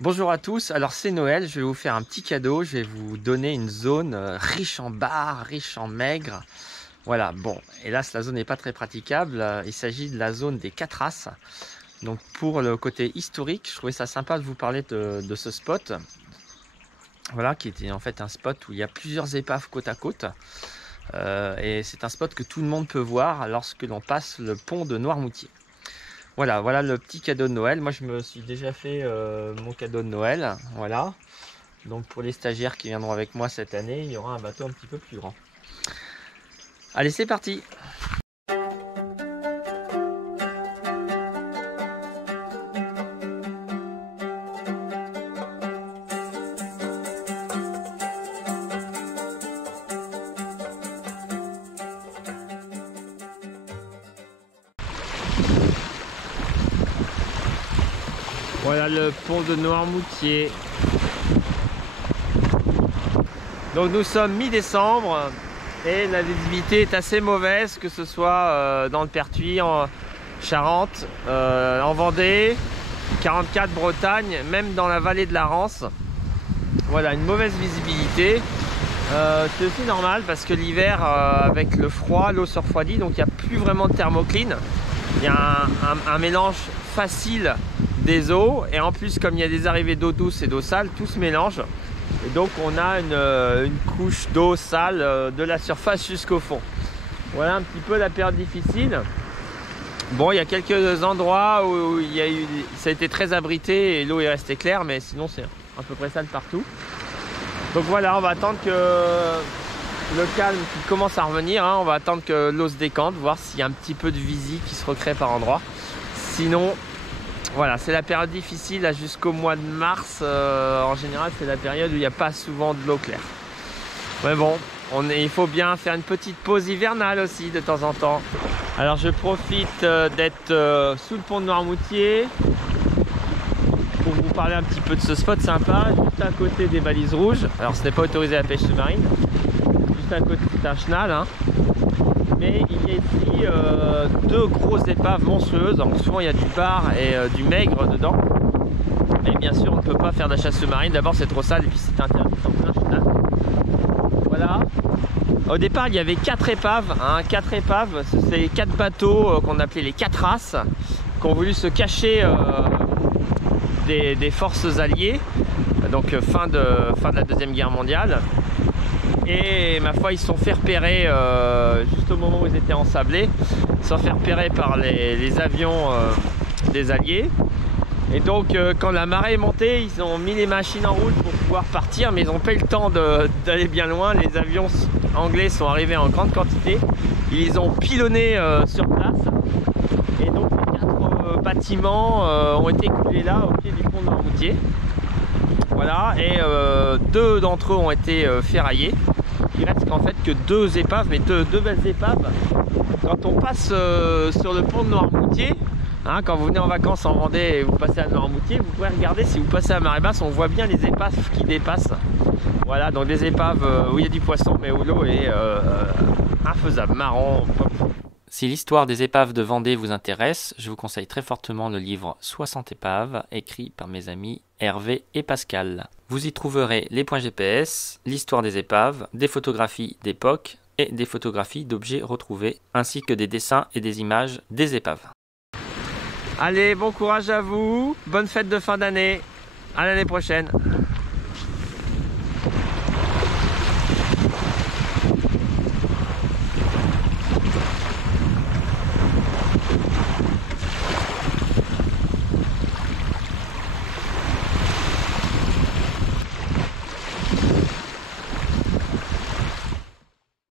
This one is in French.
Bonjour à tous, alors c'est Noël, je vais vous faire un petit cadeau, je vais vous donner une zone riche en bars, riche en maigres. Voilà, bon, hélas la zone n'est pas très praticable, il s'agit de la zone des 4 As. Donc pour le côté historique, je trouvais ça sympa de vous parler de ce spot. Voilà, qui était en fait un spot où il y a plusieurs épaves côte à côte. Et c'est un spot que tout le monde peut voir lorsque l'on passe le pont de Noirmoutier. Voilà le petit cadeau de Noël. Moi, je me suis déjà fait mon cadeau de Noël. Voilà. Donc, pour les stagiaires qui viendront avec moi cette année, il y aura un bateau un petit peu plus grand. Allez, c'est parti! Voilà le pont de Noirmoutier. Donc nous sommes mi-décembre et la visibilité est assez mauvaise, que ce soit dans le Pertuis, en Charente, en Vendée, 44 Bretagne, même dans la vallée de la Rance. Voilà, une mauvaise visibilité. C'est aussi normal parce que l'hiver, avec le froid, l'eau se refroidit, donc il n'y a plus vraiment de thermocline. Il y a un mélange facile des eaux, et en plus comme il y a des arrivées d'eau douce et d'eau sale, tout se mélange. Et donc on a une couche d'eau sale de la surface jusqu'au fond. Voilà un petit peu la période difficile. Bon, il y a quelques endroits où ça a été très abrité et l'eau est restée claire, mais sinon c'est à peu près ça de partout. Donc voilà, on va attendre que le calme commence à revenir, hein. On va attendre que l'eau se décante, voir s'il y a un petit peu de visi qui se recrée par endroit. Sinon, voilà, c'est la période difficile là, jusqu'au mois de mars. En général, c'est la période où il n'y a pas souvent de l'eau claire. Mais bon, il faut bien faire une petite pause hivernale aussi de temps en temps. Alors je profite d'être sous le pont de Noirmoutier pour vous parler un petit peu de ce spot sympa, juste à côté des balises rouges. Alors ce n'est pas autorisé à la pêche sous-marine, juste à côté c'est un chenal, hein. Mais il y a ici deux grosses épaves monstrueuses, donc souvent il y a du bar et du maigre dedans. Mais bien sûr on ne peut pas faire de la chasse sous-marine, d'abord c'est trop sale et puis c'est interdit en plein chenal. Voilà. Au départ il y avait 4 épaves, hein, 4 épaves, c'est les 4 bateaux qu'on appelait les 4 As, qui ont voulu se cacher des forces alliées, donc fin de la Deuxième Guerre mondiale. Et ma foi, ils se sont fait repérer juste au moment où ils étaient ensablés. Ils se sont fait repérer par les avions des Alliés. Et donc, quand la marée est montée, ils ont mis les machines en route pour pouvoir partir, mais ils n'ont pas eu le temps d'aller bien loin. Les avions anglais sont arrivés en grande quantité. Ils les ont pilonnés sur place. Et donc, les 4 bâtiments ont été coulés là, au pied du pont de Noirmoutier. Voilà, et 2 d'entre eux ont été ferraillés. Il reste qu'en fait que 2 épaves, mais deux belles épaves. Quand on passe sur le pont de Noirmoutier, hein, quand vous venez en vacances en Vendée et vous passez à Noirmoutier, vous pouvez regarder, si vous passez à marée basse, on voit bien les épaves qui dépassent. Voilà, donc des épaves où il y a du poisson, mais où l'eau est infaisable, marron. Si l'histoire des épaves de Vendée vous intéresse, je vous conseille très fortement le livre 60 épaves, écrit par mes amis Hervé et Pascal. Vous y trouverez les points GPS, l'histoire des épaves, des photographies d'époque et des photographies d'objets retrouvés, ainsi que des dessins et des images des épaves. Allez, bon courage à vous, bonne fête de fin d'année, à l'année prochaine.